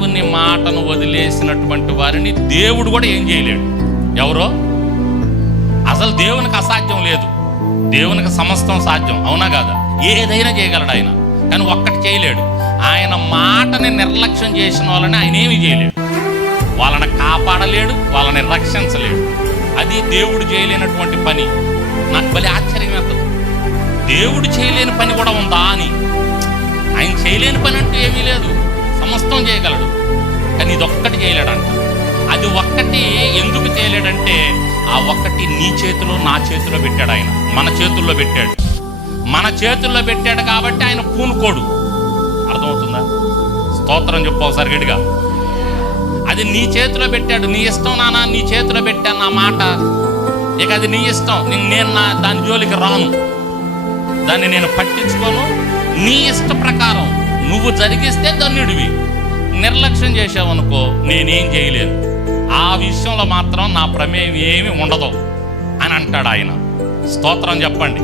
దేవుని మాటను వదిలేసినటువంటి వారిని దేవుడు కూడా ఏం చేయలేడు. ఎవరో అసలు దేవునికి అసాధ్యం లేదు, దేవునికి సమస్తం సాధ్యం, అవునా కాదా? ఏదైనా చేయగలడు ఆయన. కానీ ఒక్కటి చేయలేడు, ఆయన మాటని నిర్లక్ష్యం చేసిన వాళ్ళని ఆయన ఏమీ చేయలేడు. వాళ్ళని కాపాడలేడు, వాళ్ళని రక్షించలేడు. అది దేవుడు చేయలేనటువంటి పని. నాకు భలే ఆశ్చర్యం అవుతుంది, దేవుడు చేయలేని పని కూడా ఉందా అని. ఆయన చేయలేని పని అంటూ ఏమీ లేదు, సమస్తం చేయగలడు. కానీ ఇది ఒక్కటి చేయలేడంట. అది ఒక్కటి ఎందుకు చేయలేడంటే, ఆ ఒక్కటి నీ చేతిలో నా చేతిలో పెట్టాడు ఆయన, మన చేతుల్లో పెట్టాడు. మన చేతుల్లో పెట్టాడు కాబట్టి ఆయన పూనుకోడు. అర్థమవుతుందా? స్తోత్రం చెప్పు ఒకసారి గట్టిగా. అది నీ చేతిలో పెట్టాడు. నీ ఇష్టం నాన్న, నీ చేతిలో పెట్టాను నా మాట, ఇక అది నీ ఇష్టం. నేను దాని జోలికి రాను, దాన్ని నేను పట్టించుకోను. నీ ఇష్ట ప్రకారం నువ్వు జరిగిస్తే ధన్యుడివి. నిర్లక్ష్యం చేసావనుకో నేనేం చేయలేను. ఆ విషయంలో మాత్రం నా ప్రమేయం ఏమి ఉండదు అని అంటాడు ఆయన. స్తోత్రం చెప్పండి.